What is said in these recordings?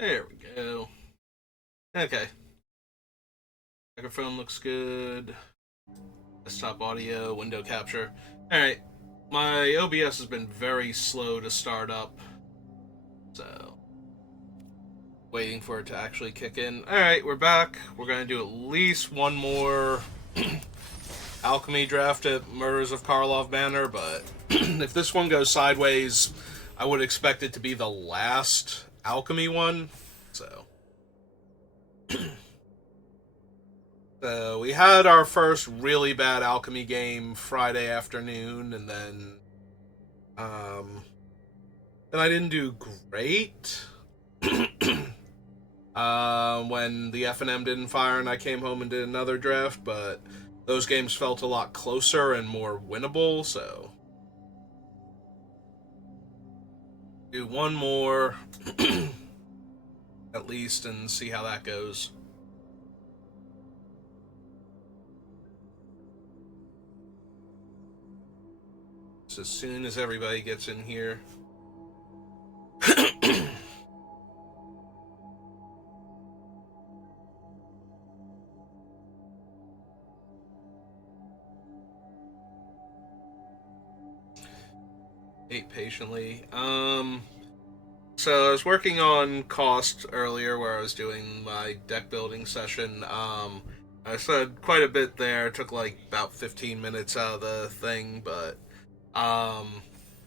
There we go. Okay. Microphone looks good. Desktop audio, window capture. Alright. My OBS has been very slow to start up. So, waiting for it to actually kick in. Alright, we're back. We're going to do at least one more Alchemy draft at Murders of Karlov Manor, but if this one goes sideways, I would expect it to be the last Alchemy one. So. So we had our first really bad alchemy game Friday afternoon, and um, then I didn't do great. When the F&M didn't fire, and I came home and did another draft, but those games felt a lot closer and more winnable. So do one more at least and see how that goes. So as soon as everybody gets in here. 8 patiently. So I was working on cost earlier where I was doing my deck building session. I said quite a bit there. It took like about 15 minutes out of the thing, but um,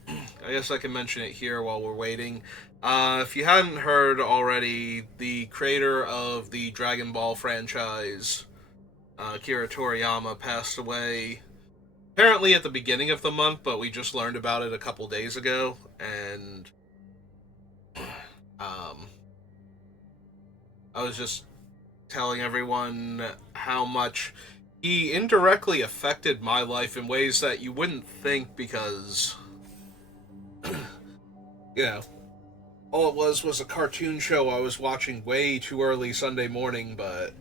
I guess I can mention it here while we're waiting. If you hadn't heard already, the creator of the Dragon Ball franchise, Akira Toriyama, passed away apparently at the beginning of the month, but we just learned about it a couple days ago, and um, I was just telling everyone how much he indirectly affected my life in ways that you wouldn't think because, you know, all it was a cartoon show I was watching way too early Sunday morning, but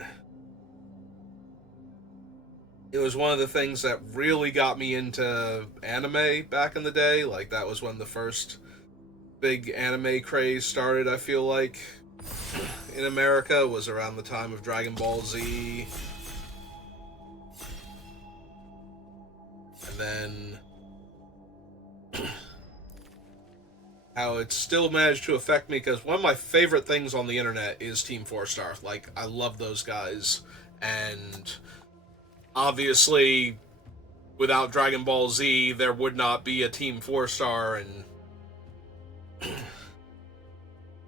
it was one of the things that really got me into anime back in the day. Like, that was when the first big anime craze started, I feel like, in America, was around the time of Dragon Ball Z. And then how it still managed to affect me, because one of my favorite things on the internet is Team 4 Star. Like, I love those guys. And obviously, without Dragon Ball Z, there would not be a Team 4 Star, and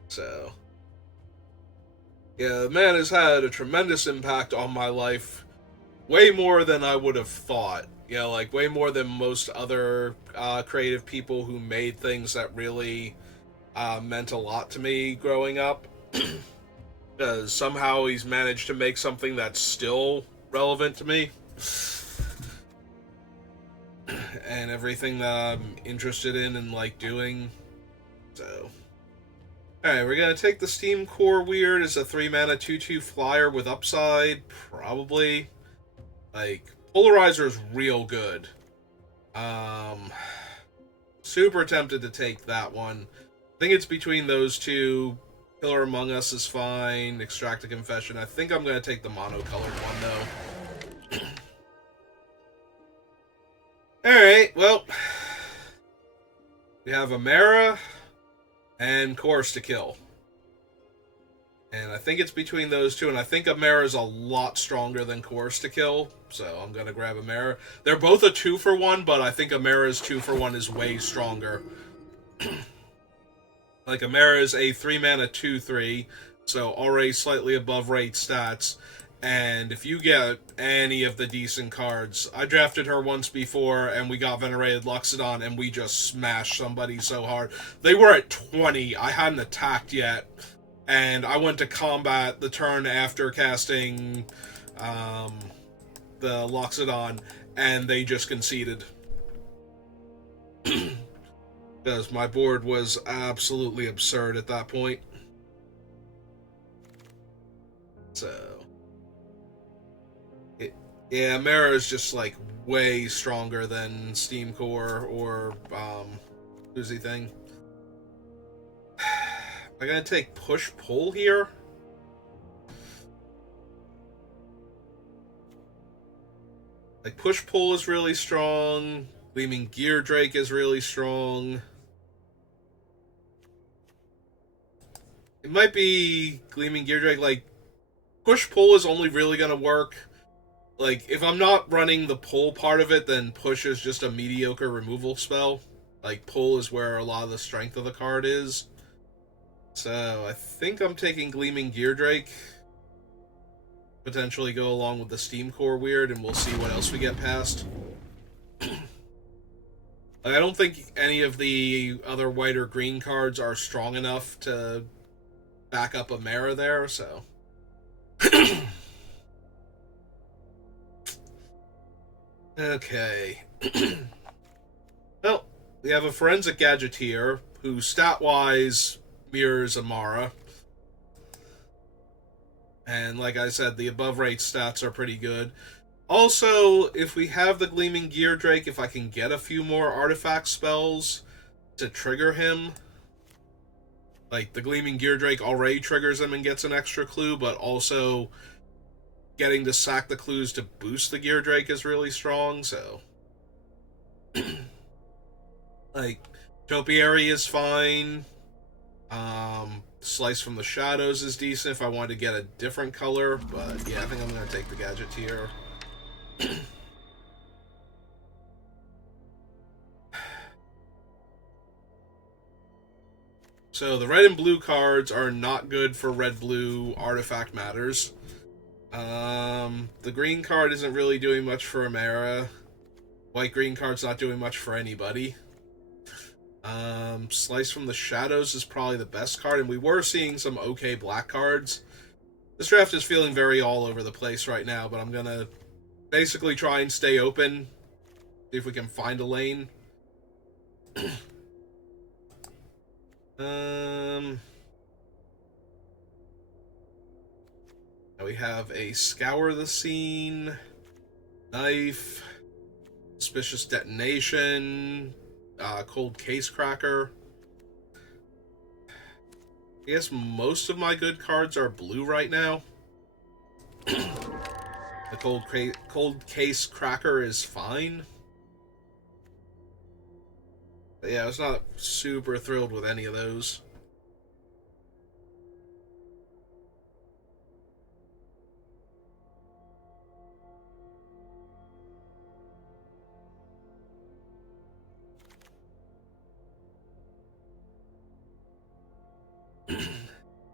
so yeah, the man has had a tremendous impact on my life, way more than I would have thought. Yeah, like way more than most other creative people who made things that really meant a lot to me growing up. Because somehow he's managed to make something that's still relevant to me and everything that I'm interested in and like doing. So, alright, we're gonna take the Steam Core Weird as a 3 mana 2/2 flyer with upside, probably. Like, Polarizer's real good. Um, Super tempted to take that one. I think it's between those two. Killer Among Us is fine. Extract a Confession. I think I'm gonna take the monocolored one though. Alright, well, we have Amara and Chorus to Kill. And I think it's between those two, and I think Amara's a lot stronger than Chorus to Kill, so I'm gonna grab Amara. They're both a 2-for-1, but I think Amara's 2-for-1 is way stronger. Like, Amara's a 3 mana 2/3, so already slightly above rate stats. And if you get any of the decent cards, I drafted her once before, and we got Venerated Luxodon, and we just smashed somebody so hard. They were at 20. I hadn't attacked yet, and I went to combat the turn after casting the Loxodon, and they just conceded. Because my board was absolutely absurd at that point. So, yeah, Mara is just like way stronger than Steam Core or Uzi thing. I'm gonna take push-pull here. Like, push-pull is really strong. Gleaming Gear Drake is really strong. It might be Gleaming Gear Drake. Like, push-pull is only really gonna work. Like, if I'm not running the pull part of it, then push is just a mediocre removal spell. Like, pull is where a lot of the strength of the card is. So, I think I'm taking Gleaming Gear Drake. Potentially go along with the Steam Core Weird, and we'll see what else we get past. I don't think any of the other white or green cards are strong enough to back up a Mara there, so... Okay. Well, we have a Forensic Gadgeteer, who stat-wise mirrors Amara. And like I said, the above rate stats are pretty good. Also, if we have the Gleaming Gear Drake, if I can get a few more artifact spells to trigger him, like the Gleaming Gear Drake already triggers him and gets an extra clue, but also getting to sack the clues to boost the Gear Drake is really strong, so... like, Topiary is fine. Slice from the Shadows is decent if I wanted to get a different color, but yeah, I think I'm going to take the Gadgeteer. So the red and blue cards are not good for red-blue artifact matters. The green card isn't really doing much for Amara. White-green card's not doing much for anybody. Slice from the Shadows is probably the best card, and we were seeing some okay black cards. This draft is feeling very all over the place right now, but I'm gonna basically try and stay open, see if we can find a lane. Now we have a Scour the Scene, Knife, Suspicious Detonation, Cold Case Cracker. I guess most of my good cards are blue right now. The Cold Case Cracker is fine. But yeah, I was not super thrilled with any of those.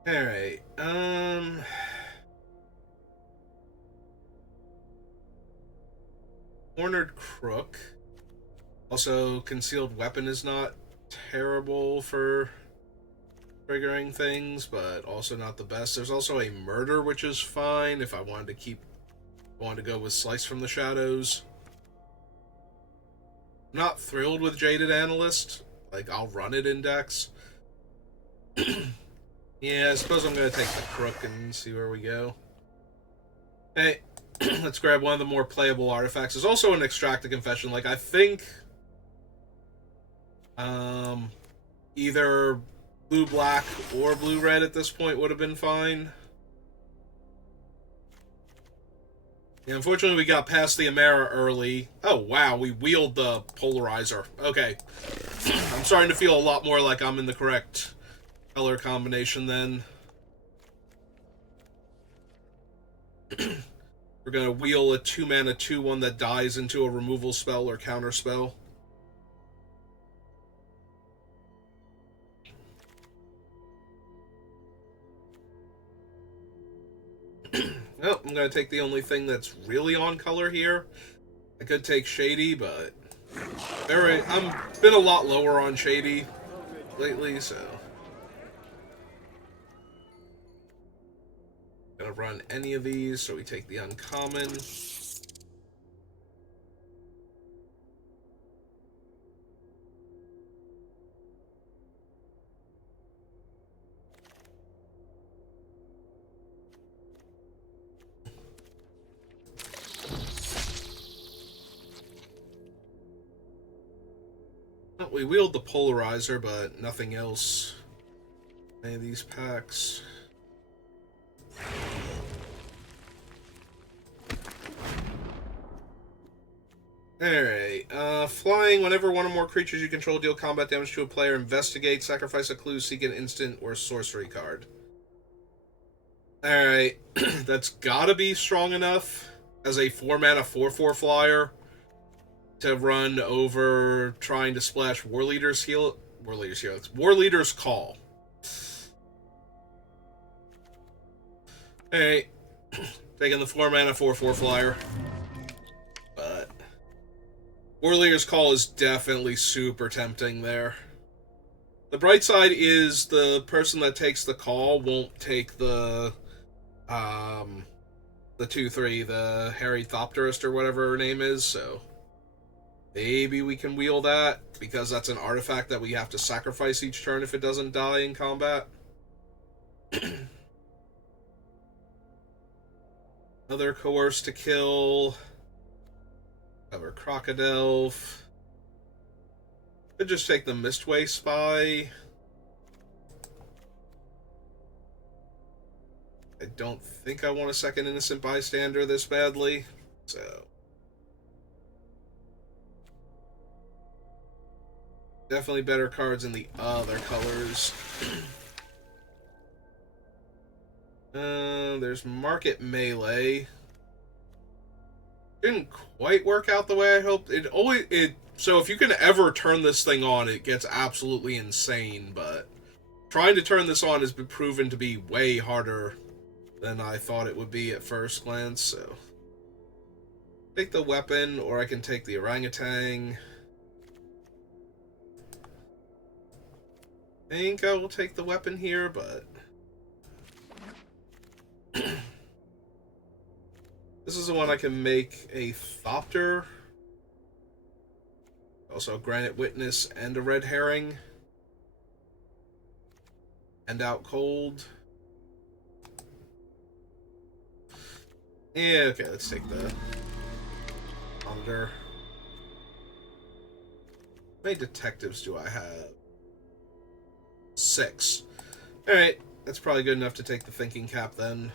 Alright, Cornered Crook. Also, Concealed Weapon is not terrible for triggering things, but also not the best. There's also a Murder, which is fine if I wanted to go with Slice from the Shadows. I'm not thrilled with Jaded Analyst. Like, I'll run it in decks. Yeah, I suppose I'm going to take the Crook and see where we go. Hey, let's grab one of the more playable artifacts. There's also an Extract a Confession. Like, I think... either blue-black or blue-red at this point would have been fine. Yeah, unfortunately, we got past the Amara early. Oh, wow, we wheeled the Polarizer. Okay. I'm starting to feel a lot more like I'm in the correct color combination then. We're gonna wheel a 2-mana 2/1 that dies into a removal spell or counter spell. Well, I'm gonna take the only thing that's really on color here. I could take Shady, but I'm been a lot lower on Shady lately, so gonna run any of these, so we take the uncommon. We wheeled the Polarizer, but nothing else Any of these packs. Alright, flying. Whenever one or more creatures you control deal combat damage to a player, investigate, sacrifice a clue, seek an instant or sorcery card. Alright, that's gotta be strong enough as a 4-mana 4/4 flyer to run over trying to splash War Leader's Heal. War Leader's Call. Alright, taking the 4-mana 4/4 flyer. But War Leader's Call is definitely super tempting there. The bright side is the person that takes the call won't take the 2/3, the Harry Thopterist or whatever her name is, so maybe we can wheel that, because that's an artifact that we have to sacrifice each turn if it doesn't die in combat. Another Coerce to kill. Cover Crocodile. Could just take the Mistway Spy. I don't think I want a second Innocent Bystander this badly, so definitely better cards in the other colors. There's Market Melee. Didn't quite work out the way I hoped. So if you can ever turn this thing on, it gets absolutely insane, but trying to turn this on has been proven to be way harder than I thought it would be at first glance, so take the weapon, or I can take the orangutan. I think I will take the weapon here, but this is the one I can make a Thopter, also a Granite Witness, and a Red Herring, and out cold. Yeah, okay, let's take the Monitor. How many detectives do I have? 6. Alright, that's probably good enough to take the Thinking Cap then.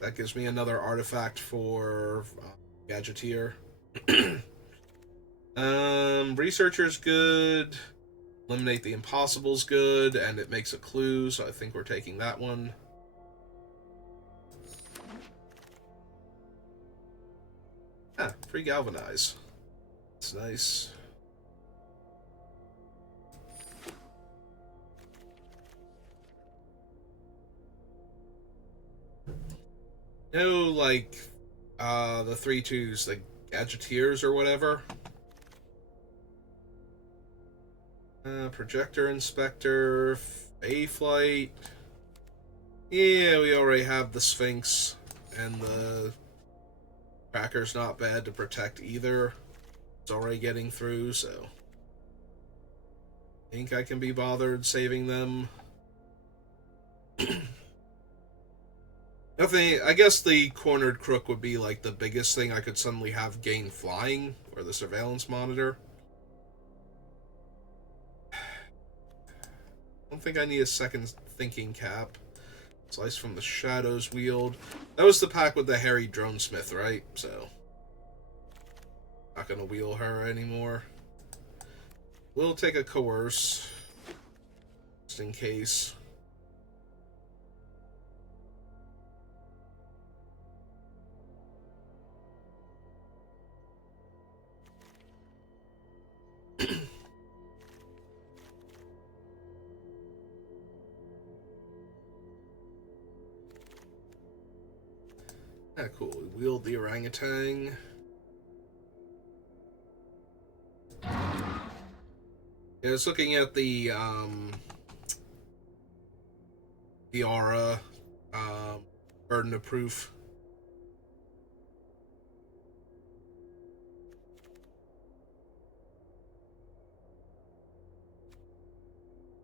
That gives me another artifact for Gadgeteer. Researcher's good. Eliminate the Impossible's good, and it makes a clue, so I think we're taking that one. Ah, free Galvanize. That's nice. No, like, the 3/2s, the Gadgeteers or whatever. Projector Inspector, Flight. Yeah, we already have the Sphinx, and the Cracker's not bad to protect either. It's already getting through, so I think I can be bothered saving them. Nothing. I guess the Cornered Crook would be like the biggest thing I could suddenly have gain flying, or the Surveillance Monitor. I don't think I need a second Thinking Cap. Slice from the Shadows Wield. That was the pack with the Harry Dronesmith, right? So not gonna wheel her anymore. We'll take a Coerce, just in case. Ah, cool. We wield the orangutan. Yeah, I was looking at the aura, burden of proof.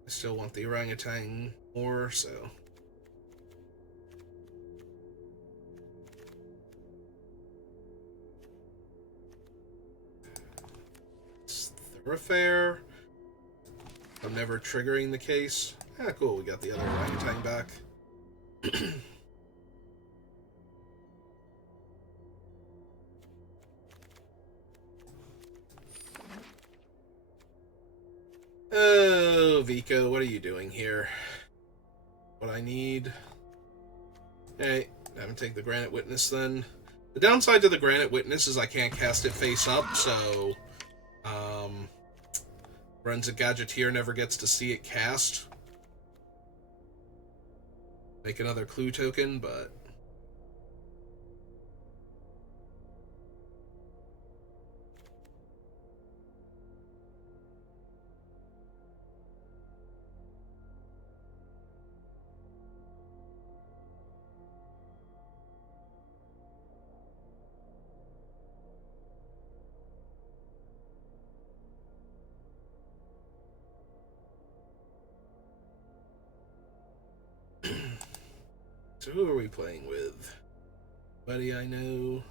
I still want the orangutan more, so. It's Thoroughfare. I'm never triggering the case. Ah, cool, we got the other orangutan back. Oh, Vico, what are you doing here? What I need... Hey, have him take the Granite Witness then. The downside to the Granite Witness is I can't cast it face up, so... Forensic Gadgeteer never gets to see it cast. Make another clue token, but... So who are we playing with? Buddy I know.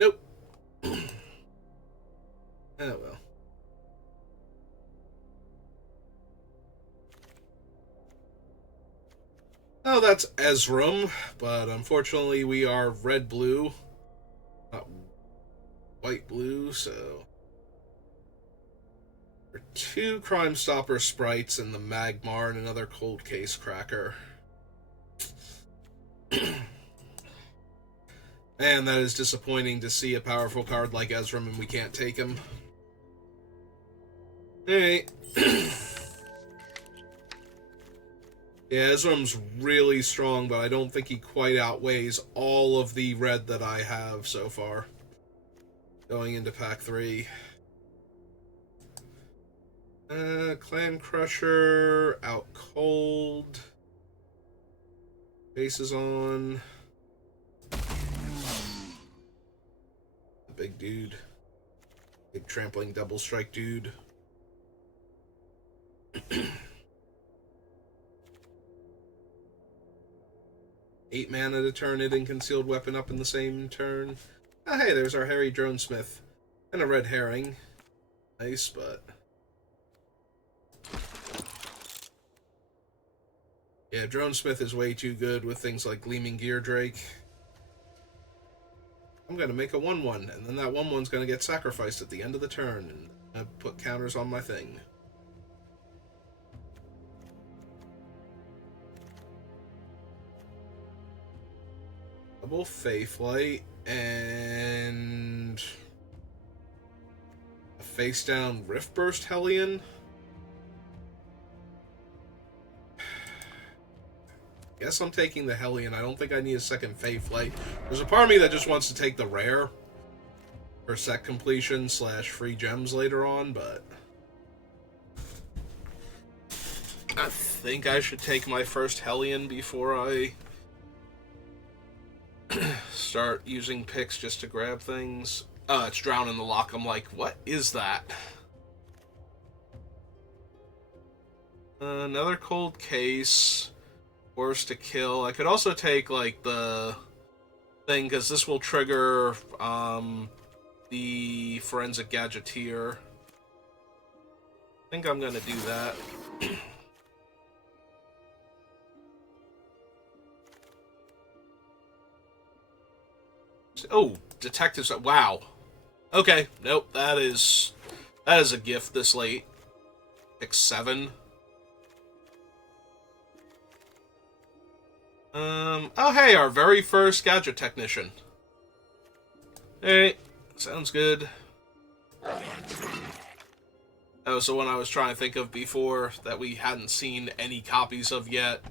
Nope. Oh well. Oh, that's Ezram, but unfortunately we are red-blue, not white-blue, so... There are 2 Crime Stopper sprites and the Magmar and another Cold Case Cracker. And that is disappointing to see a powerful card like Ezram and we can't take him. Alright. Yeah, Ezram's really strong, but I don't think he quite outweighs all of the red that I have so far. Going into pack 3. Clan Crusher, out cold. Base is on. The big dude. Big trampling double strike dude. 8 mana to turn it and concealed weapon up in the same turn. Ah, hey, there's our Harry Dronesmith. And a red herring. Nice, but... Yeah, Dronesmith is way too good with things like Gleaming Gear Drake. I'm gonna make a 1-1, and then that 1-1's gonna get sacrificed at the end of the turn, and I put counters on my thing. Double Faithlight, and... a face-down Riftburst Hellion? Guess I'm taking the Hellion. I don't think I need a second Faithlight. There's a part of me that just wants to take the rare for set completion / free gems later on, but... I think I should take my first Hellion before I start using picks just to grab things. It's Drown in the Lock. I'm like, what is that? Another Cold Case. Worse to kill. I could also take, like, the thing, because this will trigger the Forensic Gadgeteer. I think I'm gonna do that. Oh, detectives. Wow. Okay, nope, that is a gift this late. Pick 7. Oh hey, our very first Gadget Technician. Hey, sounds good. That was the one I was trying to think of before that we hadn't seen any copies of yet.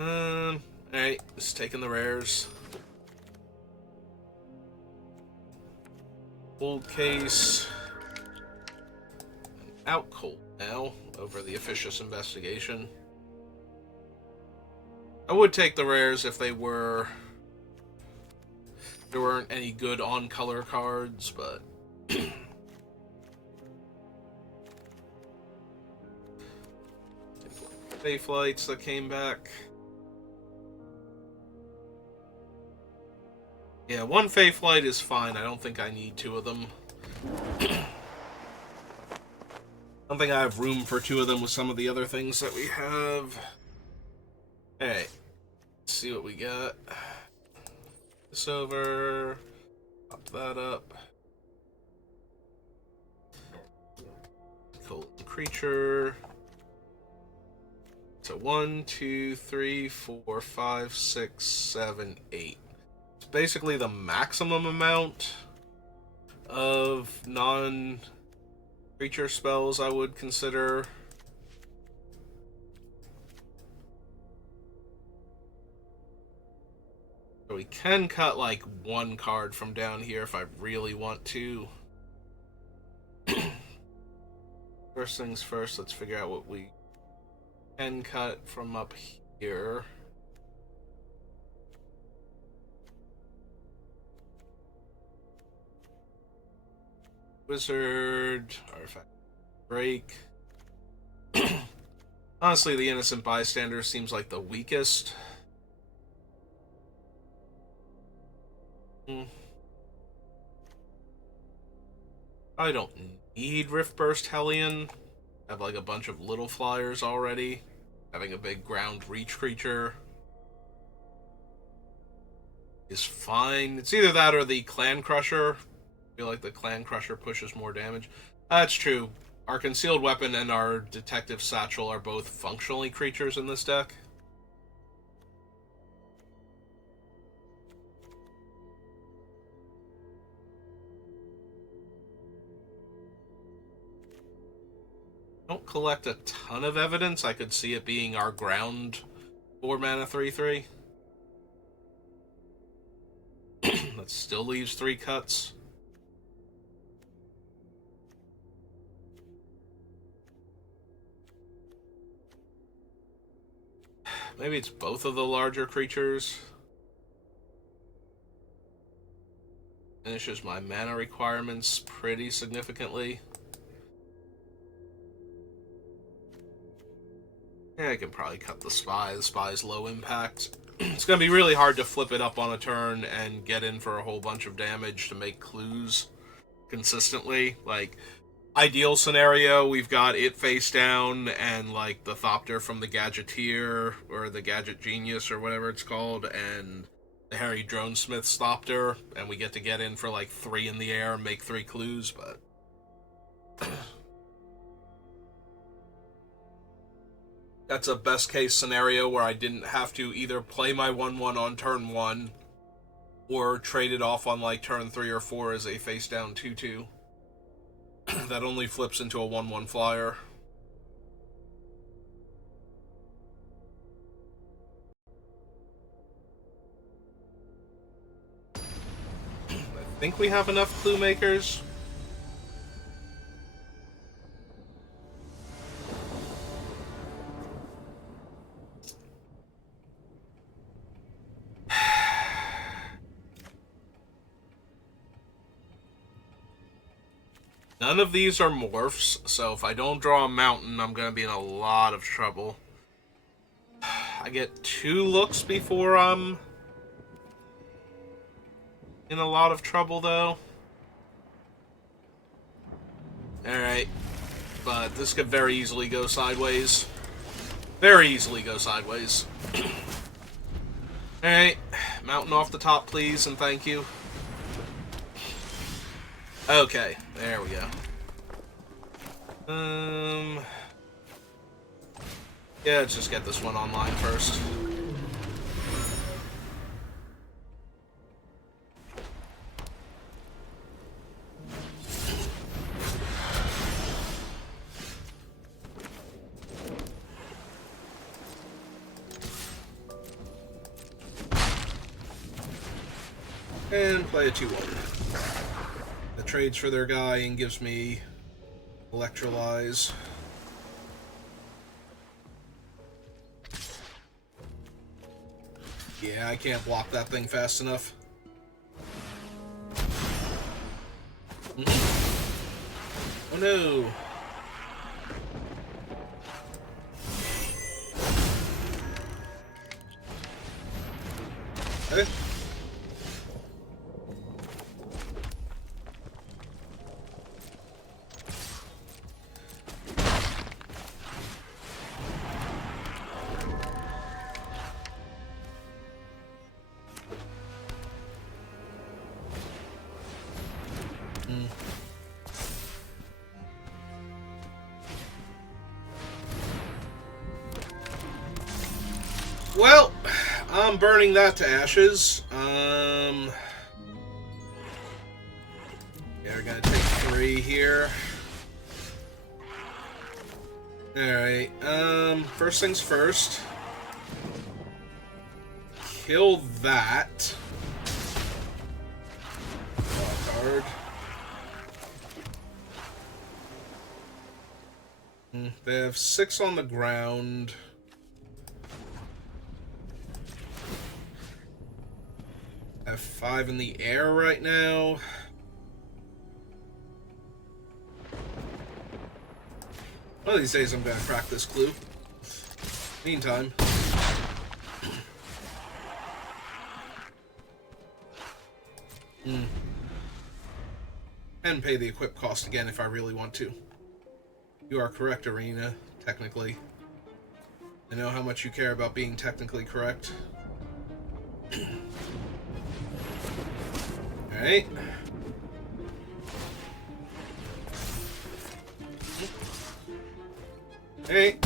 Alright, just taking the rares. Cold Case. Out cold now over the Officious Investigation. I would take the rares if there weren't any good on-color cards, but... Faithlights that came back. Yeah, 1 Faithlight is fine. I don't think I need 2 of them. don't think I have room for 2 of them with some of the other things that we have. Alright. Let's see what we got. This over. Pop that up. Cold creature. So 1, 2, 3, 4, 5, 6, 7, 8. It's basically the maximum amount of non-creature spells I would consider. So we can cut like 1 card from down here if I really want to. First things first, let's figure out what we can cut from up here. Wizard, artifact, break. Honestly, the Innocent Bystander seems like the weakest. I don't need Riftburst Hellion. I have like a bunch of little flyers already. Having a big ground reach creature is fine. It's either that or the Clan Crusher. I feel like the Clan Crusher pushes more damage. That's true. Our Concealed Weapon and our Detective Satchel are both functionally creatures in this deck. Don't collect a ton of evidence. I could see it being our ground 4 mana 3/3. That still leaves 3 cuts. Maybe it's both of the larger creatures. Finishes my mana requirements pretty significantly. Yeah, I can probably cut the Spy. The Spy's low impact. It's going to be really hard to flip it up on a turn and get in for a whole bunch of damage to make clues consistently. Like, ideal scenario, we've got it face down and, like, the Thopter from the Gadgeteer, or the Gadget Genius, or whatever it's called, and the Harry Dronesmith's Thopter, and we get in for, like, 3 in the air and make 3 clues, but... That's a best case scenario where I didn't have to either play my 1/1 on turn 1 or trade it off on like turn 3 or 4 as a face down 2/2. That only flips into a 1/1 flyer. I think we have enough clue makers. None of these are morphs, so if I don't draw a mountain, I'm going to be in a lot of trouble. I get 2 looks before I'm in a lot of trouble, though. Alright. But this could very easily go sideways. Very easily go sideways. Alright. Mountain off the top, please, and thank you. Okay, there we go. Yeah, let's just get this one online first. And play a 2/1. That trades for their guy and gives me Electrolyze. Yeah, I can't block that thing fast enough. Oh no! Okay. Well, I'm burning that to ashes. Yeah, we're gonna take 3 here. Alright, first things first. Kill that. Draw a card. They have 6 on the ground. I have 5 in the air right now. One of these days I'm gonna crack this clue. Meantime. And pay the equip cost again if I really want to. You are correct, Arena, technically. I know how much you care about being technically correct. Alright. Hey.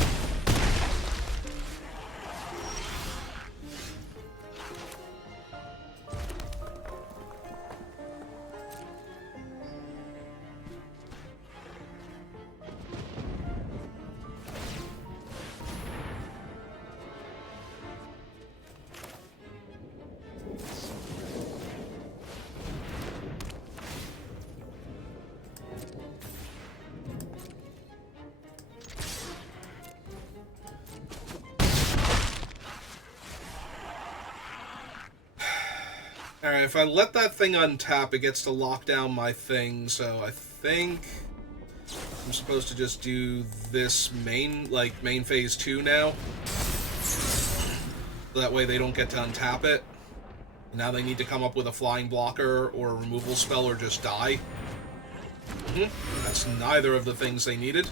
Alright, if I let that thing untap, it gets to lock down my thing, so I think I'm supposed to just do this main phase 2 now. So that way they don't get to untap it. Now they need to come up with a flying blocker or a removal spell or just die. That's neither of the things they needed.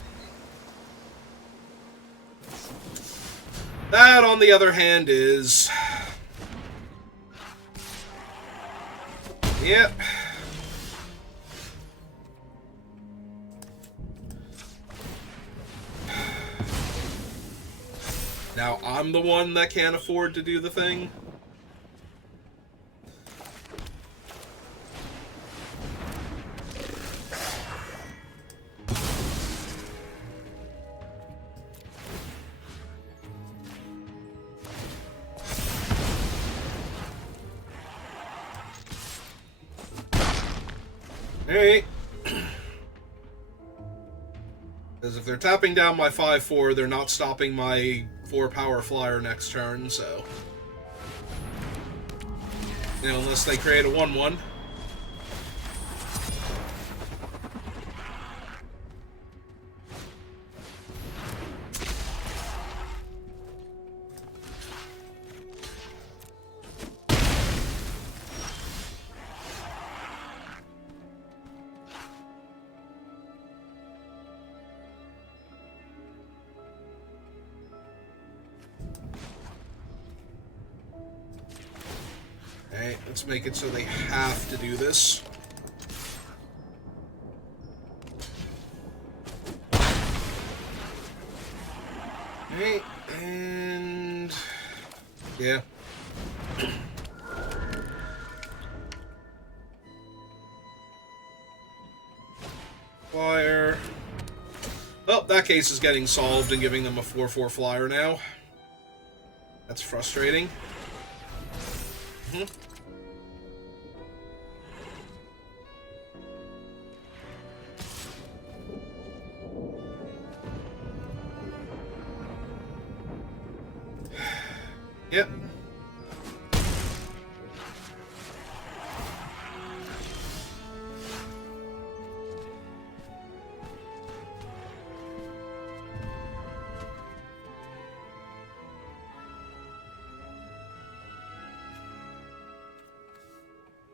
That, on the other hand, is... Yep. Now I'm the one that can't afford to do the thing. Alright. Because if they're tapping down my 5/4, they're not stopping my 4-power flyer next turn, so... You know, unless they create a 1/1. Alright, let's make it so they have to do this. Alright, and... yeah. Flyer. Well, that case is getting solved and giving them a 4/4 flyer now. That's frustrating. Yep.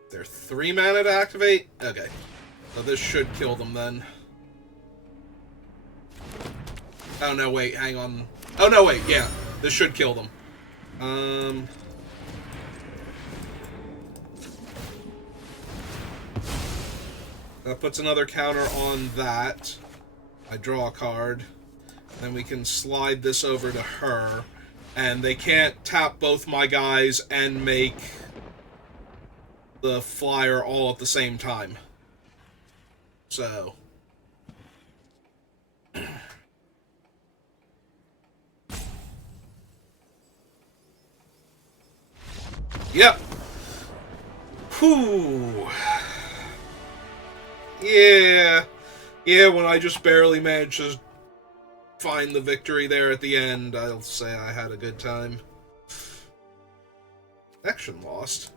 They're 3 mana to activate? Okay. So this should kill them then. Oh no, wait, hang on. Oh no, wait, yeah. This should kill them. That puts another counter on that. I draw a card. Then we can slide this over to her. And they can't tap both my guys and make the flyer all at the same time. So... Yep. Whew. Yeah. Yeah, when I just barely managed to find the victory there at the end, I'll say I had a good time. Action lost.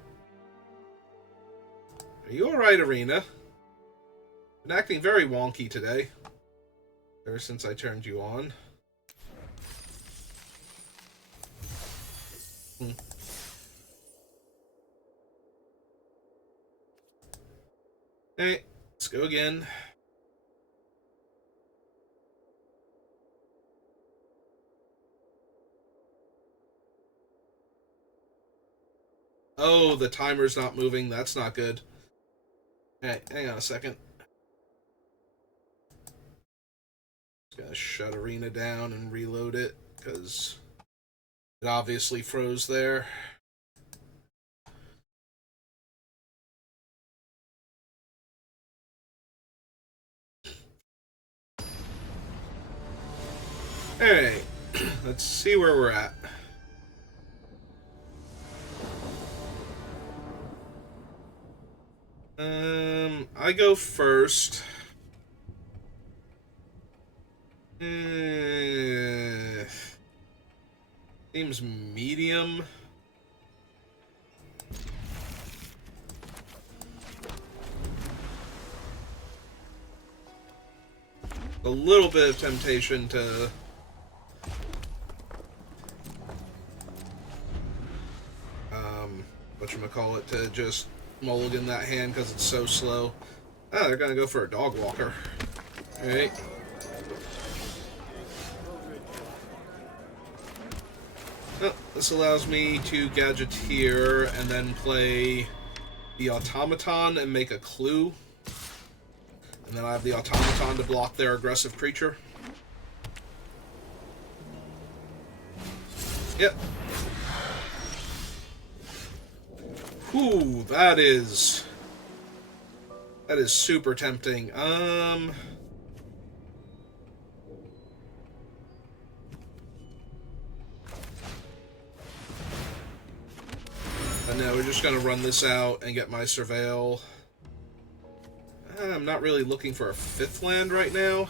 Are you alright, Arena? Been acting very wonky today. Ever since I turned you on. Hey, let's go again. Oh, the timer's not moving. That's not good. Hey, hang on a second. Just gotta shut Arena down and reload it, because it obviously froze there. Alright, let's see where we're at. I go first. Seems medium. A little bit of temptation to whatchamacallit, to just mulligan that hand because it's so slow. Ah, they're gonna go for a dog walker. Alright. Oh, this allows me to gadgeteer and then play the automaton and make a clue. And then I have the automaton to block their aggressive creature. Yep. Whew, that is super tempting. And now we're just gonna run this out and get my surveil. I'm not really looking for a 5th land right now.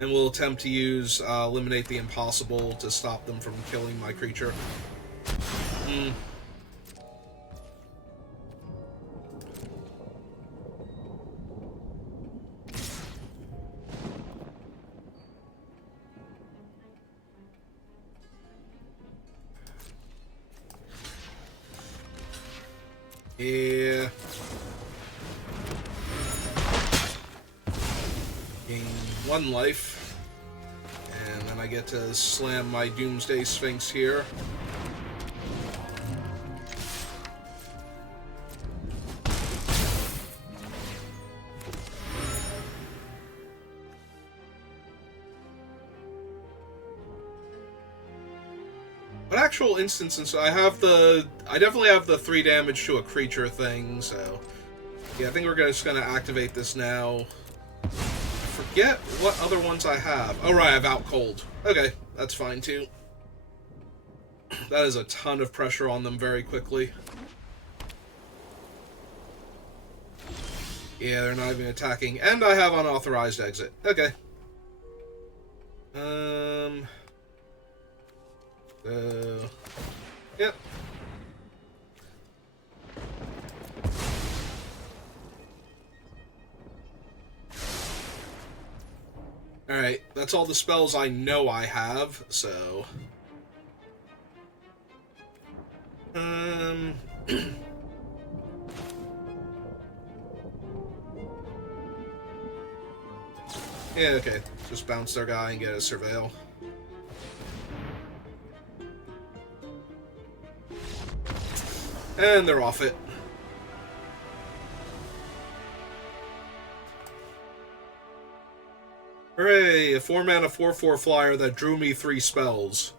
And we'll attempt to use Eliminate the Impossible to stop them from killing my creature. Yeah. Gain 1 life. And then I get to slam my Doomsday Sphinx here. But actual instances, I definitely have the 3 damage to a creature thing, so yeah, I think we're just gonna activate this now. I forget what other ones I have. Oh right, I have Out Cold. Okay, that's fine too. That is a ton of pressure on them very quickly. Yeah, they're not even attacking, and I have Unauthorized Exit. Okay. Yep. Alright, that's all the spells I know I have, so... Yeah, okay. Just bounce their guy and get a surveil. And they're off it. Hooray! A 4-mana 4/4 flyer that drew me 3 spells.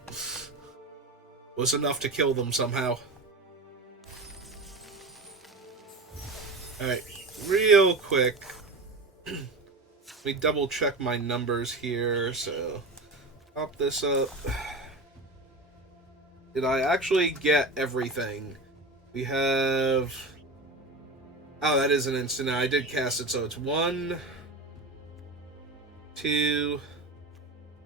Was enough to kill them somehow. Alright, real quick. Let me double check my numbers here, so... Pop this up. Did I actually get everything? We have... Oh, that is an instant. I did cast it, so it's 1, 2,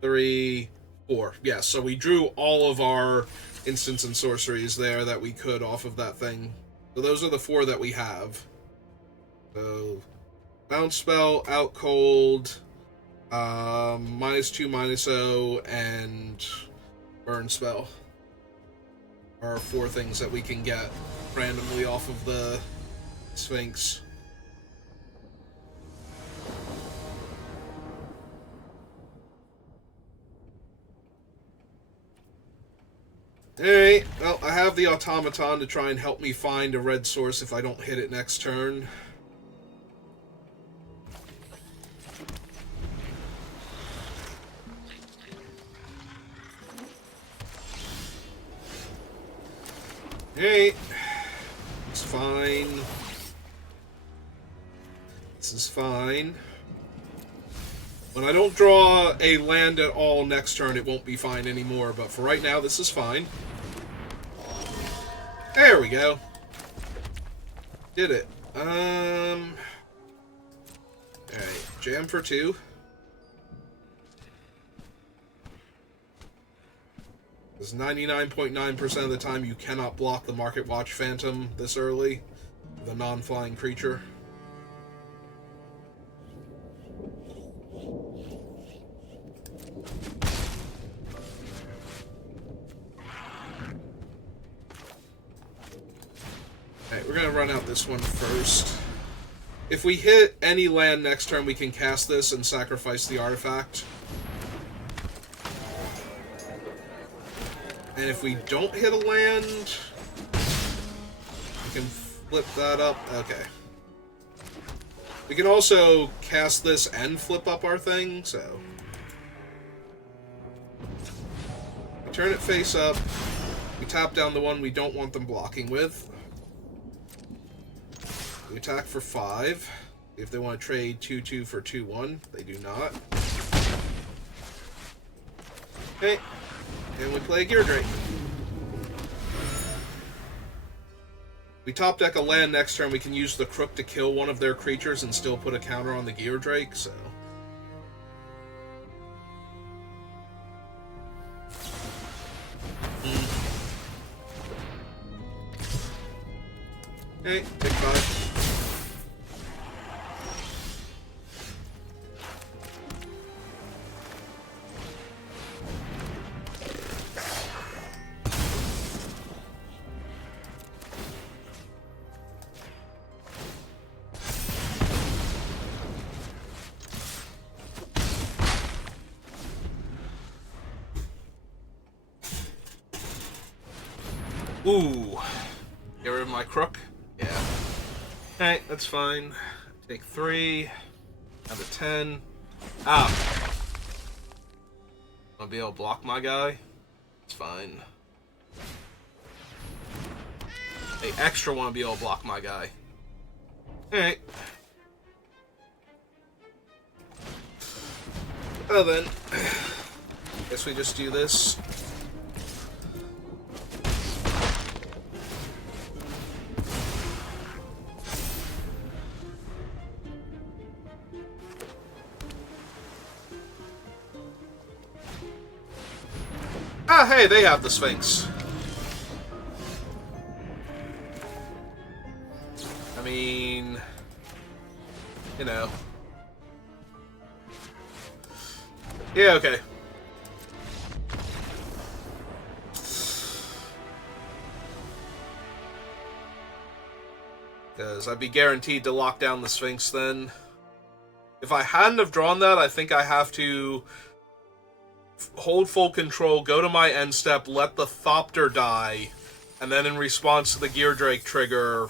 3, 4. Yes, so we drew all of our instants and sorceries there that we could off of that thing. So those are the 4 that we have. So, bounce spell, out cold, -2, -0, and burn spell are 4 things that we can get randomly off of the Sphinx. Alright, well, I have the automaton to try and help me find a red source if I don't hit it next turn. Alright. It's fine. This is fine. When I don't draw a land at all next turn, it won't be fine anymore, but for right now, this is fine. There we go. Did it. Alright, jam for 2. Because 99.9% of the time you cannot block the Market Watch Phantom this early with a non-flying creature. Alright, we're going to run out this one first. If we hit any land next turn, we can cast this and sacrifice the artifact. And if we don't hit a land, we can flip that up. Okay. We can also cast this and flip up our thing, so... We turn it face up. We tap down the one we don't want them blocking with. We attack for 5. If they want to trade 2/2 for 2/1, they do not. Okay. And we play a Gear Drake. We top deck a land next turn, we can use the Crook to kill one of their creatures and still put a counter on the Gear Drake, so... Okay, take 5. Ooh. Get rid of my Crook? Yeah. Alright, that's fine. Take 3. Out of 10. Ah. I'll be able to block my guy? It's fine. Hey, extra want to be able to block my guy. Alright. Well then. Guess we just do this. Ah, hey, they have the Sphinx. I mean, you know. Yeah, okay. Because I'd be guaranteed to lock down the Sphinx then. If I hadn't have drawn that, I think I have to hold full control, go to my end step, let the Thopter die, and then in response to the Gear Drake trigger,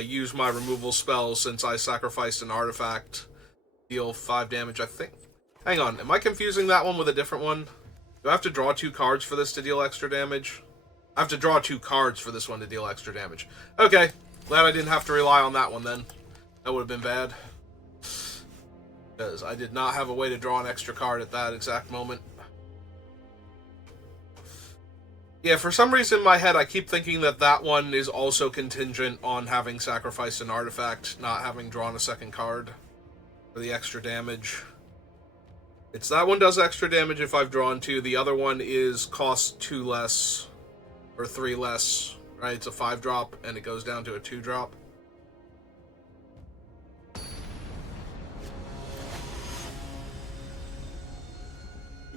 use my removal spell since I sacrificed an artifact. Deal 5 damage, I think. Hang on, am I confusing that one with a different one? Do I have to draw 2 cards for this to deal extra damage? I have to draw 2 cards for this one to deal extra damage. Okay, glad I didn't have to rely on that one then. That would have been bad. Because I did not have a way to draw an extra card at that exact moment. Yeah, for some reason in my head I keep thinking that that one is also contingent on having sacrificed an artifact, not having drawn a second card for the extra damage. It's that one does extra damage if I've drawn 2. The other one is costs 2 less, or 3 less, right? It's a 5-drop, and it goes down to a 2-drop.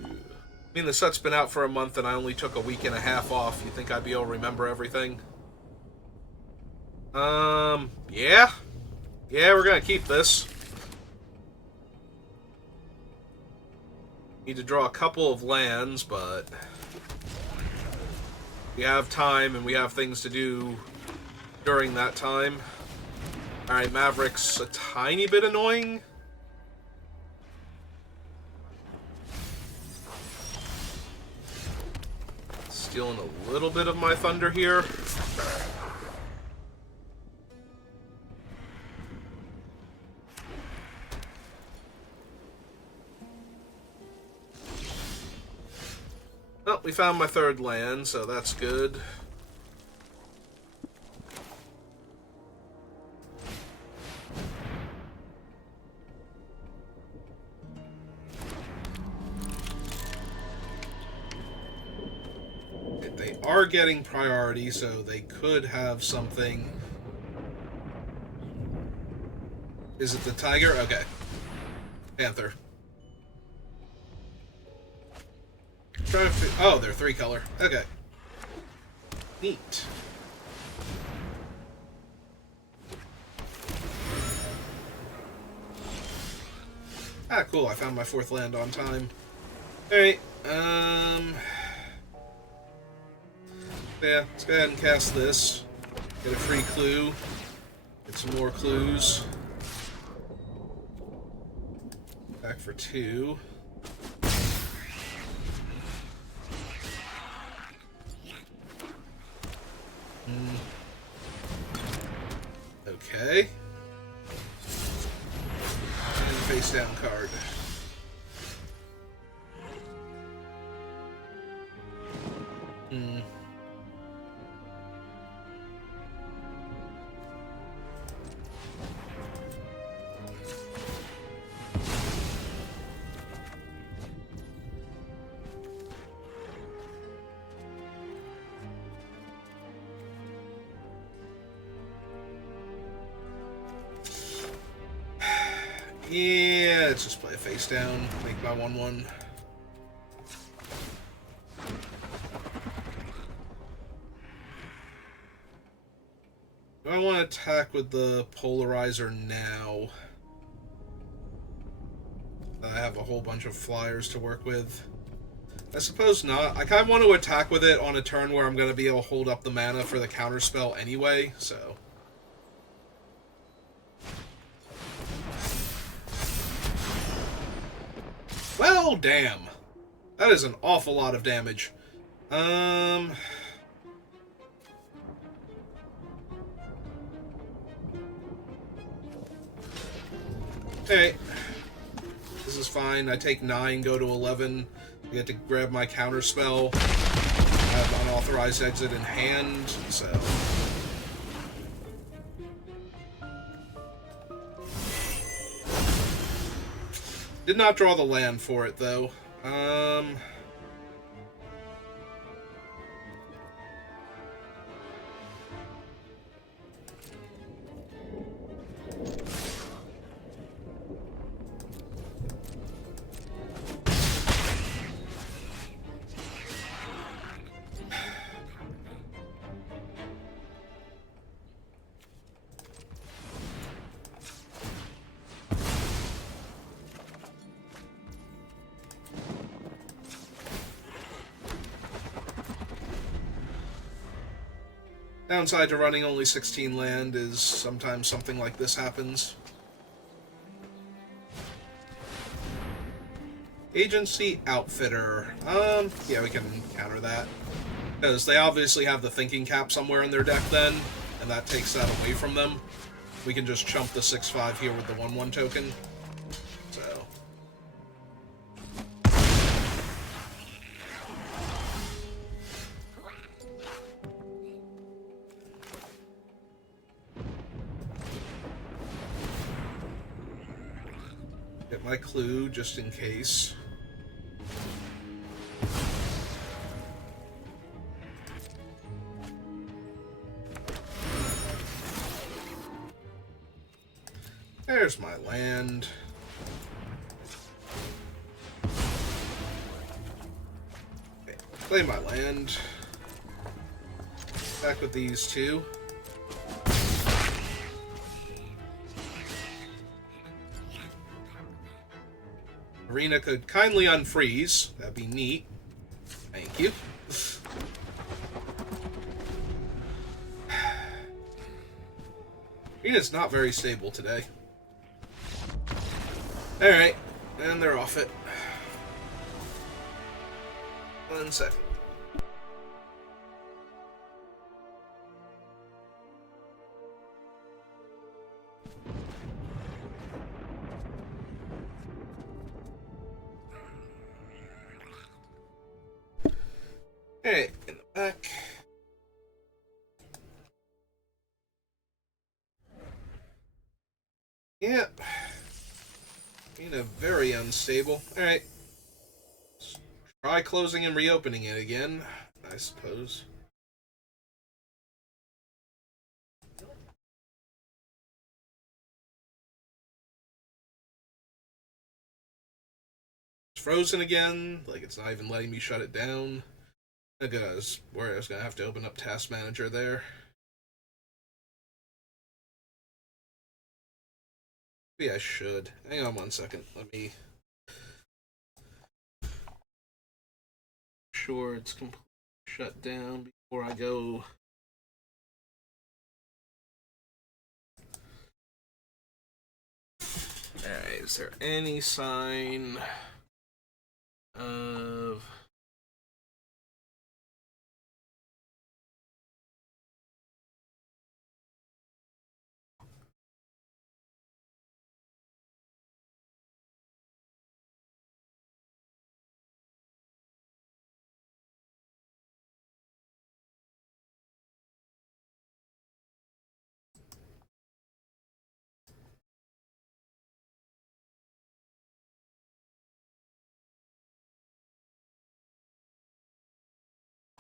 I mean, the set's been out for a month and I only took a week and a half off. You think I'd be able to remember everything? Yeah. Yeah, we're gonna keep this. Need to draw a couple of lands, but we have time and we have things to do during that time. Alright, Maverick's a tiny bit annoying. Stealing a little bit of my thunder here. Oh, we found my 3rd land, so that's good. They are getting priority, so they could have something. Is it the tiger? Okay. Panther. Oh, they're 3-color. Okay. Neat. Ah, cool. I found my 4th land on time. Alright, yeah, let's go ahead and cast this. Get a free clue. Get some more clues. Back for 2. Okay. And face down card. Yeah, let's just play a face down, make my 1/1. Do I want to attack with the polarizer now? I have a whole bunch of flyers to work with. I suppose not. I kind of want to attack with it on a turn where I'm going to be able to hold up the mana for the counterspell anyway, so... Well, damn. That is an awful lot of damage. Okay. This is fine. I take 9, go to 11. I get to grab my counterspell. I have unauthorized exit in hand, so... Did not draw the land for it, though. Downside to running only 16 land is sometimes something like this happens. Agency Outfitter. Yeah, we can counter that. Because they obviously have the thinking cap somewhere in their deck then, and that takes that away from them. We can just chump the 6/5 here with the 1/1 token. So. Get my clue just in case. There's my land. Okay, play my land. Back with these two. Arena could kindly unfreeze. That'd be neat. Thank you. Arena's not very stable today. Alright, and they're off it. 1 second. Alright, in the back. Yep. Very unstable. Alright. Try closing and reopening it again, I suppose. It's frozen again, like it's not even letting me shut it down. I was worried I was going to have to open up Task Manager there. Maybe I should. Hang on 1 second. Let me... Sure it's completely shut down before I go. Alright, is there any sign of...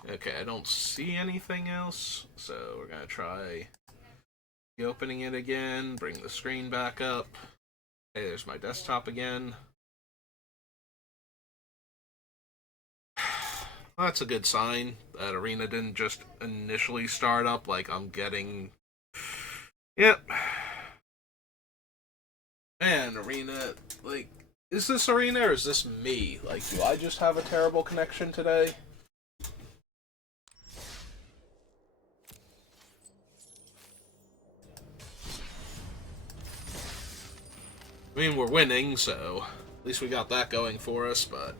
Okay, I don't see anything else, so we're gonna try opening it again, bring the screen back up. Hey, there's my desktop again. Well, that's a good sign that Arena didn't just initially start up like I'm getting. Yep. Man, Arena, like, is this Arena or is this me? Like, do I just have a terrible connection today? I mean, we're winning, so at least we got that going for us, but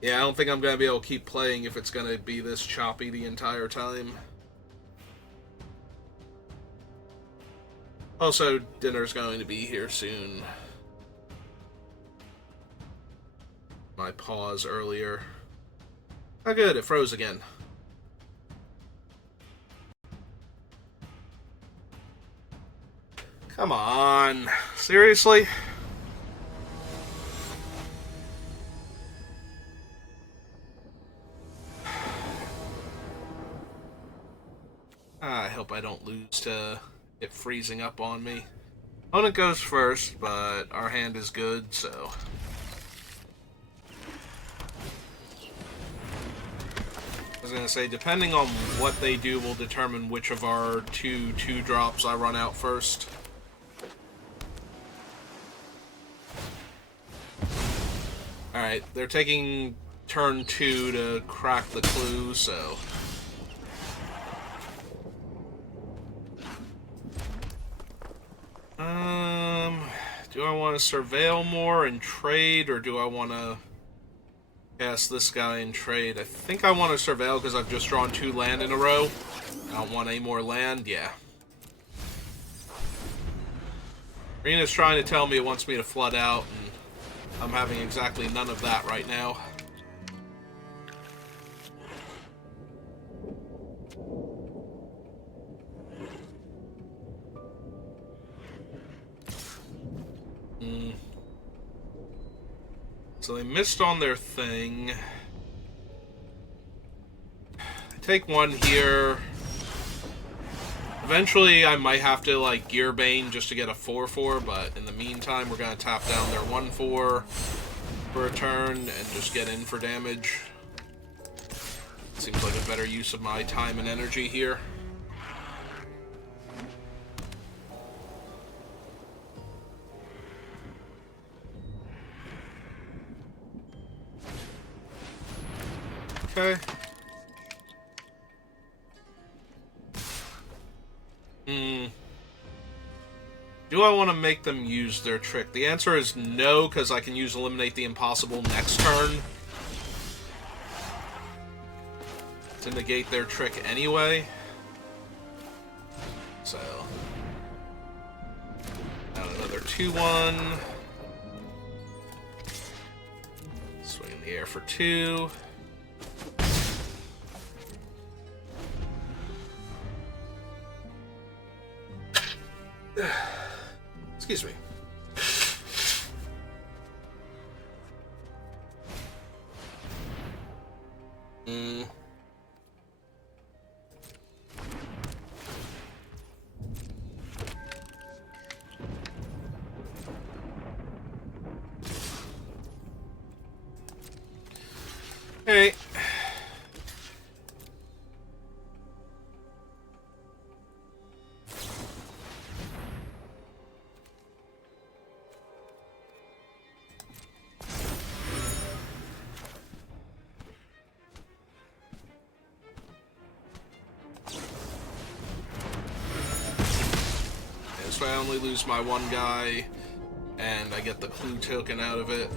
yeah, I don't think I'm going to be able to keep playing if it's going to be this choppy the entire time. Also, dinner's going to be here soon. My pause earlier. Oh good, it froze again. Come on, seriously? I hope I don't lose to it freezing up on me. Opponent goes first, but our hand is good, so... I was gonna say, depending on what they do will determine which of our two 2-drops I run out first. Alright, they're taking turn 2 to crack the clue, so... Do I want to surveil more and trade, or do I want to cast this guy in trade. I think I want to surveil because I've just drawn 2 land in a row. I don't want any more land. Yeah. Arena's trying to tell me it wants me to flood out, and I'm having exactly none of that right now. So they missed on their thing. I take 1 here. Eventually, I might have to, like, Gearbane just to get a 4/4, but in the meantime, we're going to tap down their 1/4 for a turn and just get in for damage. Seems like a better use of my time and energy here. Okay. Do I want to make them use their trick? The answer is no, because I can use Eliminate the Impossible next turn to negate their trick anyway. So, out another 2/1. Swing in the air for 2. Excuse me. Hey. So I only lose my 1 guy, and I get the clue token out of it.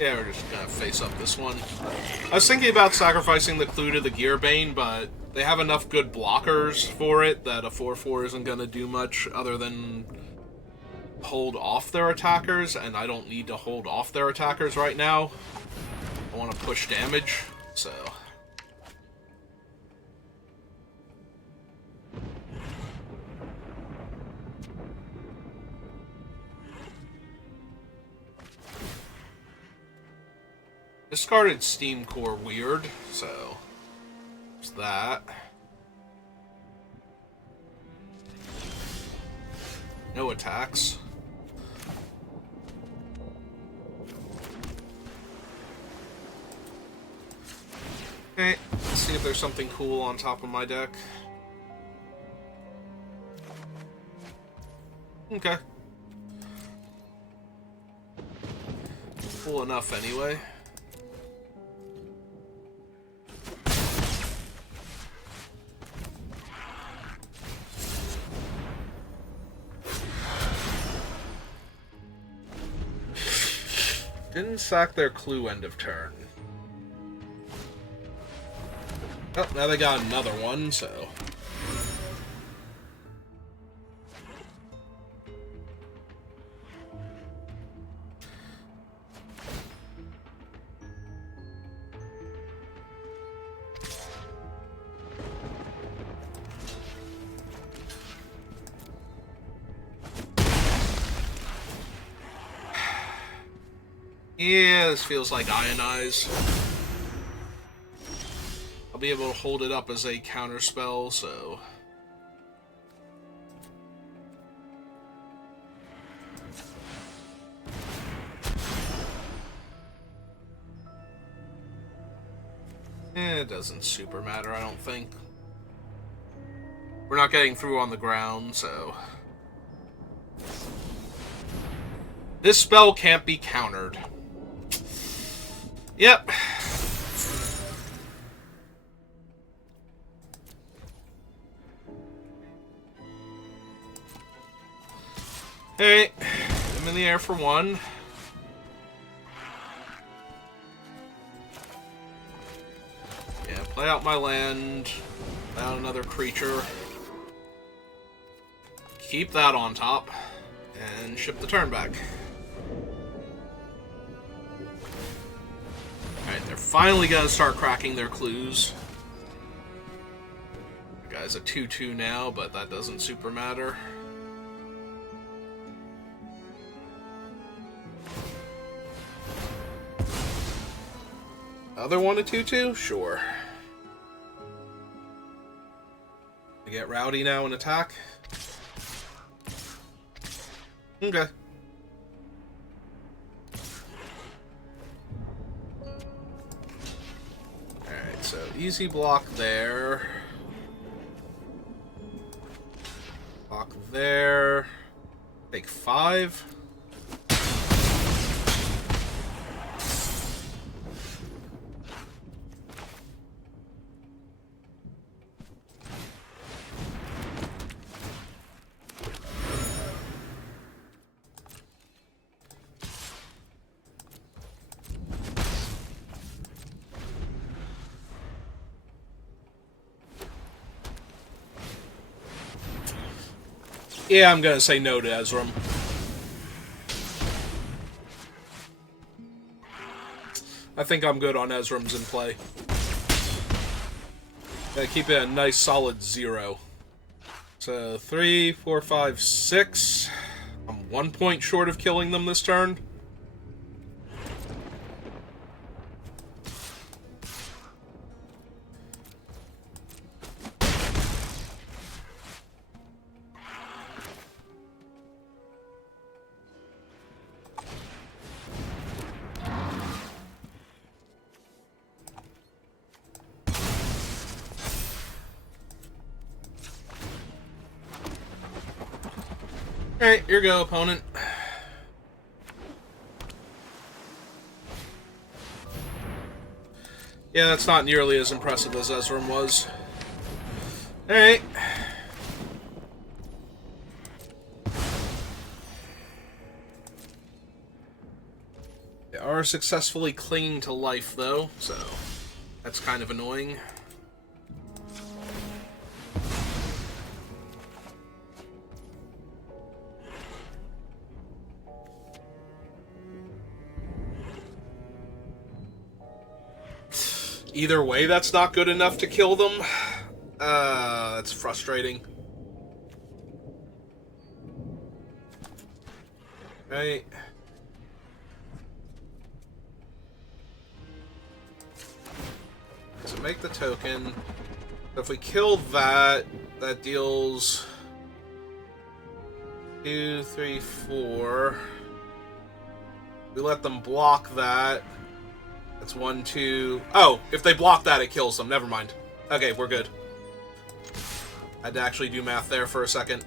Yeah, we're just gonna face up this one. I was thinking about sacrificing the clue to the Gearbane, but they have enough good blockers for it that a 4/4 isn't gonna do much other than hold off their attackers, and I don't need to hold off their attackers right now. I want to push damage, so... Discarded Steam Core weird, so there's that. No attacks. Okay, let's see if there's something cool on top of my deck. Okay. Cool enough anyway. Didn't sack their clue end of turn. Oh, now they got another one, so... Yeah, this feels like Ionize. I'll be able to hold it up as a counterspell, so... It doesn't super matter, I don't think. We're not getting through on the ground, so... This spell can't be countered. Yep. Hey, I'm in the air for one. Yeah, play out my land. Play out another creature. Keep that on top. And ship the turn back. Alright, they're finally gonna start cracking their clues. The guy's a 2-2 now, but that doesn't super matter. Other one a 2-2? Sure. I get rowdy now and attack? Okay. Alright, so easy block there. Block there. Take 5. Yeah, I'm gonna say no to Ezram. I think I'm good on Ezram's in play. Gotta keep it a nice solid 0. So 3, 4, 5, 6. I'm 1 point short of killing them this turn. Alright, here you go, opponent. Yeah, that's not nearly as impressive as Ezram was. Alright. They are successfully clinging to life, though, so that's kind of annoying. Either way, that's not good enough to kill them. That's frustrating. Right. So make the token. So if we kill that, that deals 2, 3, 4. We let them block that. That's 1, 2. Oh, if they block that, it kills them. Never mind. Okay, we're good. I had to actually do math there for a second.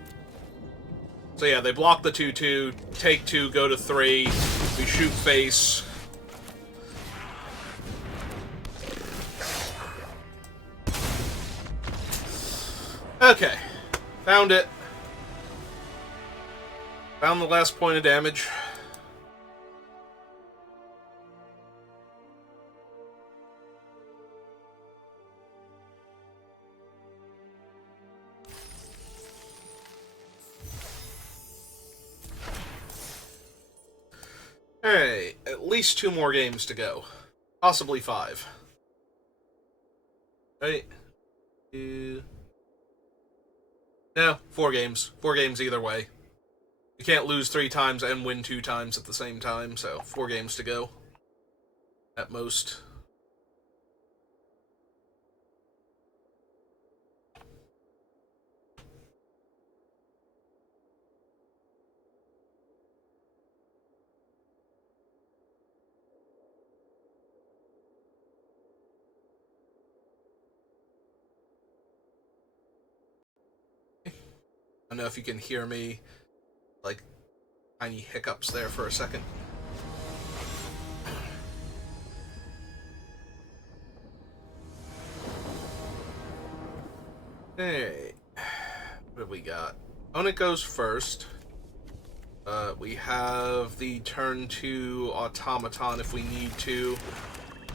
So yeah, they block the 2-2, take 2, go to 3. We shoot face. Okay. Found it. Found the last point of damage. Alright, at least 2 more games to go. Possibly 5. Right? 2... No, 4 games. 4 games either way. You can't lose 3 times and win 2 times at the same time, so 4 games to go. At most. I don't know if you can hear me, like, tiny hiccups there for a second. Hey, what have we got? Opponent goes first. We have the turn 2 automaton if we need to,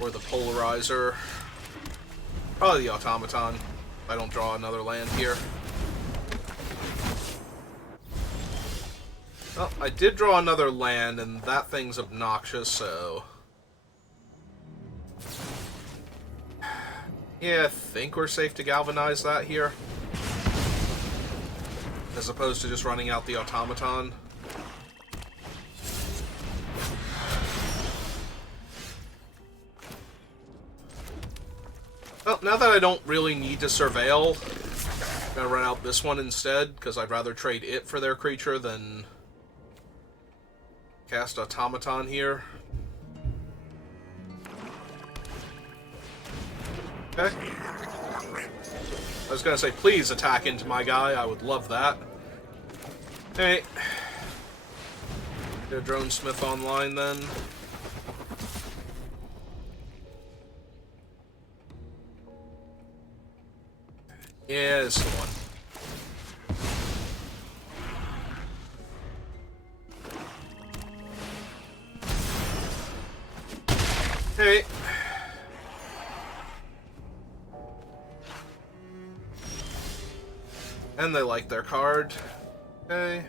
or the polarizer. Probably the automaton, if I don't draw another land here. Well, I did draw another land, and that thing's obnoxious, so... Yeah, I think we're safe to galvanize that here. As opposed to just running out the automaton. Well, now that I don't really need to surveil, I'm gonna run out this one instead, because I'd rather trade it for their creature than cast automaton here. Okay. I was gonna say, please attack into my guy. I would love that. Hey. Get a Drone Smith online then. Yeah, this is the one. Hey. And they like their card. Okay.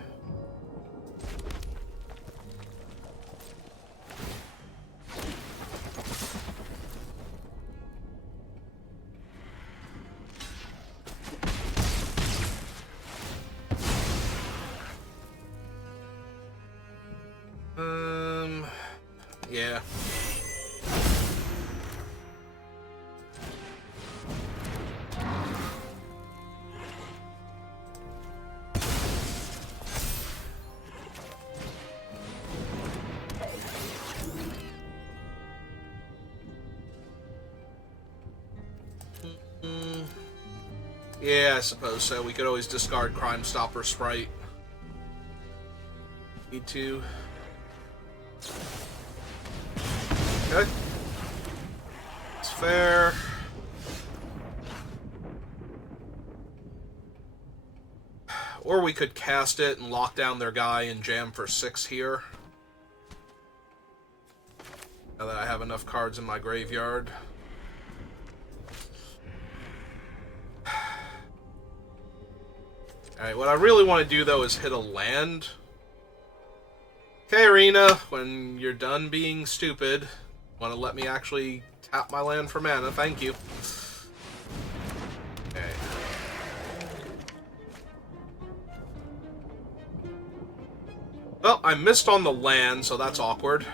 Yeah. Yeah, I suppose so. We could always discard Crime Stopper Sprite. Need to. Okay. It's fair. Or we could cast it and lock down their guy and jam for 6 here. Now that I have enough cards in my graveyard. Alright, what I really want to do, though, is hit a land. Okay, Arena, when you're done being stupid, want to let me actually tap my land for mana. Thank you. Okay. Well, I missed on the land, so that's awkward.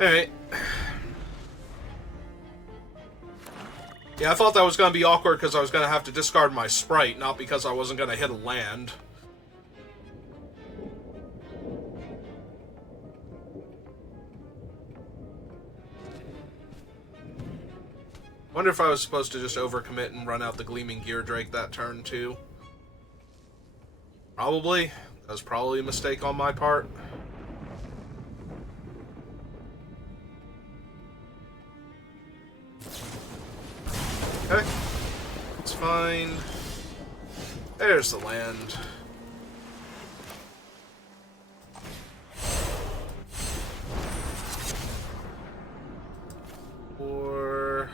Alright. Yeah, I thought that was going to be awkward because I was going to have to discard my Sprite, not because I wasn't going to hit a land. Wonder if I was supposed to just overcommit and run out the Gleaming Gear Drake that turn, too. Probably. That was probably a mistake on my part. Okay. It's fine. There's the land. Four,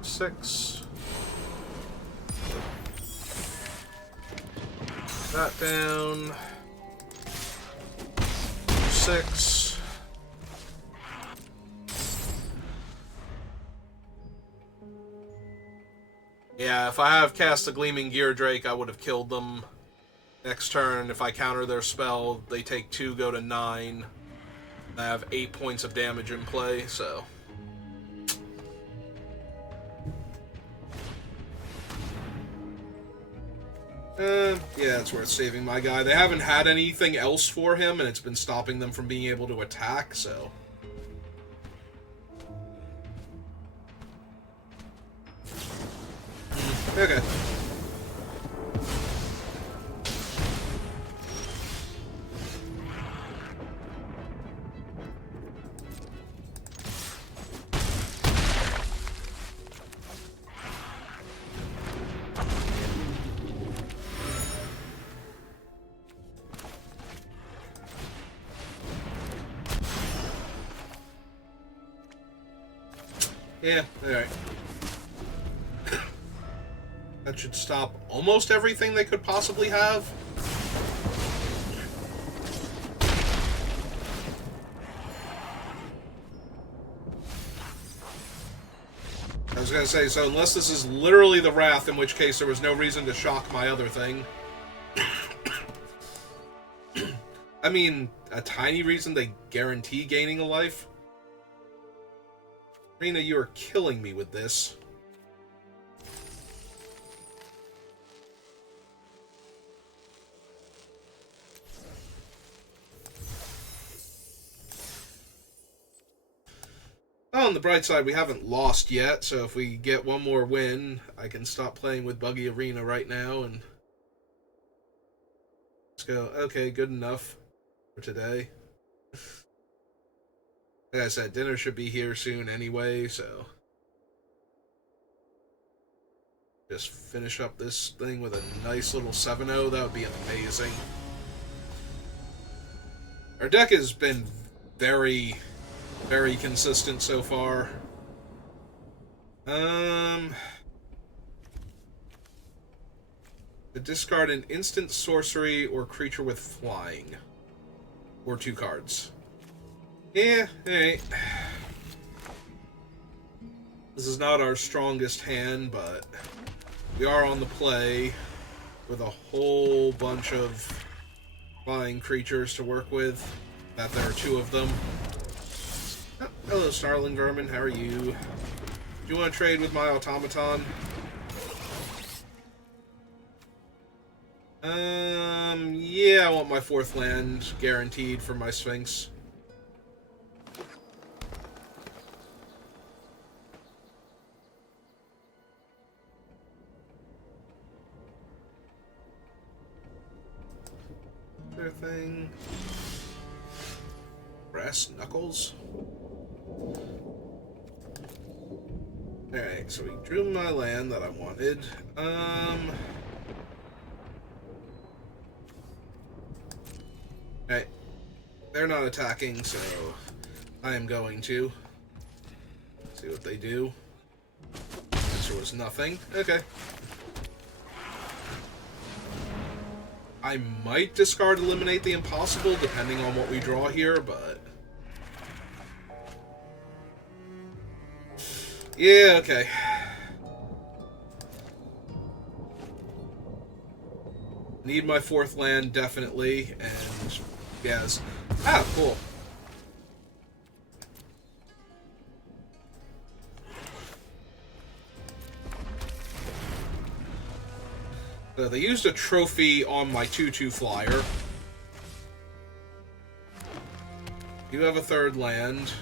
6. That down. 6. Yeah, if I have cast a Gleaming Gear Drake, I would have killed them. Next turn, if I counter their spell, they take 2, go to 9. I have 8 points of damage in play, so... Yeah, it's worth saving my guy. They haven't had anything else for him, and it's been stopping them from being able to attack, so... Okay. Yeah, alright. That should stop almost everything they could possibly have. I was gonna say, so unless this is literally the Wrath, in which case there was no reason to shock my other thing. I mean, a tiny reason they guarantee gaining a life? Rena, you are killing me with this. Oh, on the bright side, we haven't lost yet, so if we get one more win, I can stop playing with Buggy Arena right now, and... Let's go. Okay, good enough for today. Like I said, dinner should be here soon anyway, so... Just finish up this thing with a nice little 7-0, that would be amazing. Our deck has been very consistent so far. To discard an instant sorcery or creature with flying. Or 2 cards. Yeah, alright. This is not our strongest hand, but we are on the play with a whole bunch of flying creatures to work with. That there are 2 of them. Oh, hello, Starling Vermin. How are you? Do you want to trade with my automaton? Yeah, I want my 4th land guaranteed for my Sphinx. Other thing. Brass knuckles. Alright, so we drew my land that I wanted. Alright. They're not attacking, so I am going to. See what they do. Answer was nothing. Okay. I might discard Eliminate the Impossible, depending on what we draw here, but... Yeah, okay. Need my 4th land, definitely, and... yes. Ah, cool. So they used a trophy on my 2/2 flyer. You have a 3rd land.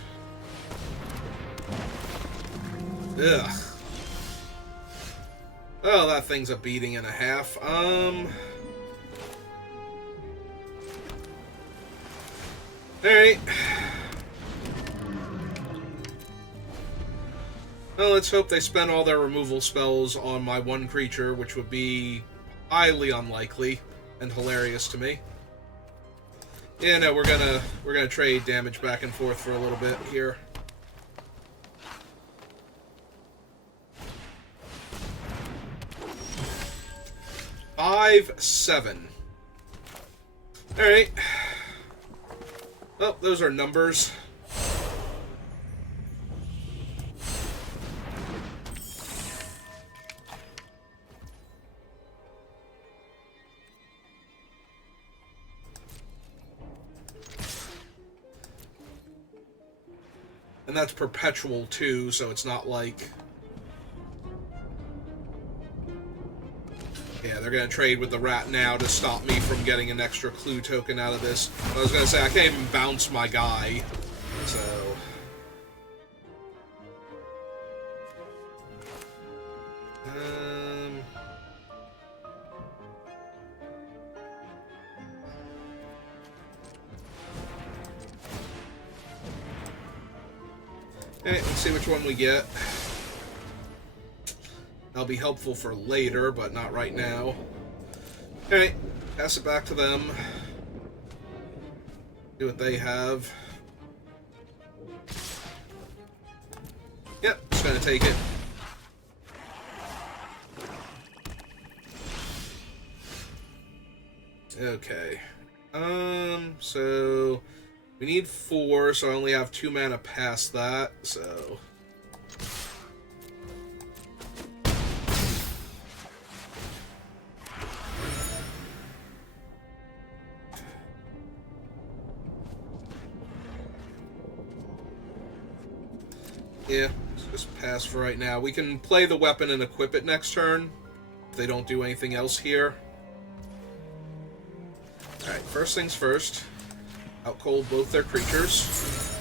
Ugh. Oh, that thing's a beating and a half. Alright. Well, let's hope they spend all their removal spells on my 1 creature, which would be highly unlikely and hilarious to me. Yeah, no, we're gonna trade damage back and forth for a little bit here. Five, 7. Alright. Oh, those are numbers. And that's perpetual too, so it's not like... Yeah, they're going to trade with the rat now to stop me from getting an extra clue token out of this. I was going to say, I can't even bounce my guy, so... Okay, let's see which one we get. That'll be helpful for later, but not right now. Okay, pass it back to them. See what they have. Yep, just gonna take it. Okay. So... we need 4, so I only have 2 mana past that, so... yeah, just pass for right now. We can play the weapon and equip it next turn, if they don't do anything else here. Alright, first things first. Out cold both their creatures.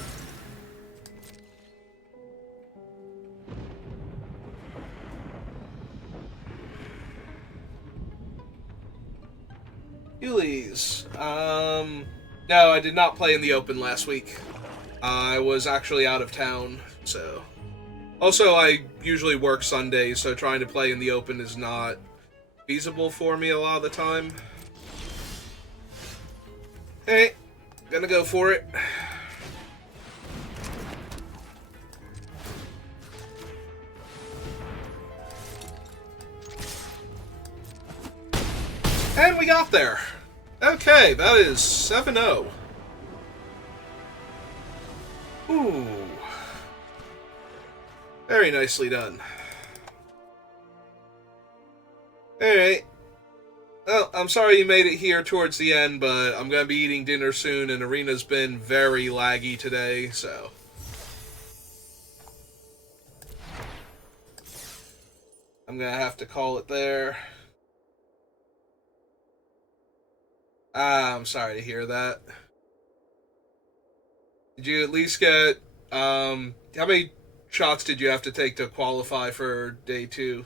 Yuli's. No, I did not play in the open last week. I was actually out of town, so... Also, I usually work Sundays, so trying to play in the open is not feasible for me a lot of the time. Hey, gonna go for it. And we got there. Okay, that is 7-0. Ooh. Very nicely done. Alright. Well, I'm sorry you made it here towards the end, but I'm gonna be eating dinner soon, and Arena's been very laggy today, so... I'm gonna have to call it there. I'm sorry to hear that. Did you at least get, how many shots did you have to take to qualify for day 2?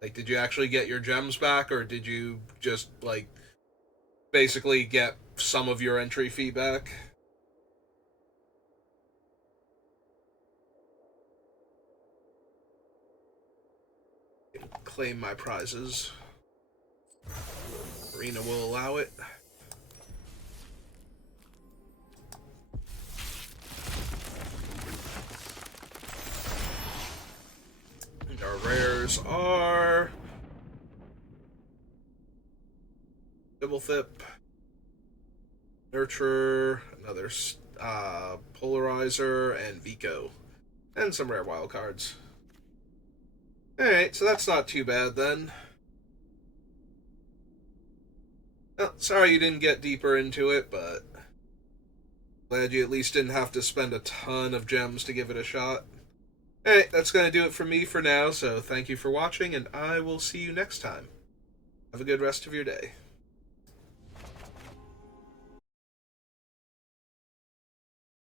Like, did you actually get your gems back, or did you just, like, basically get some of your entry fee back? Claim my prizes. Arena will allow it. And our rares are Dibblethip, Nurturer, another Polarizer, and Vico. And some rare wildcards. Alright, so that's not too bad then. Oh, sorry you didn't get deeper into it, but glad you at least didn't have to spend a ton of gems to give it a shot. Alright, that's going to do it for me for now, so thank you for watching, and I will see you next time. Have a good rest of your day.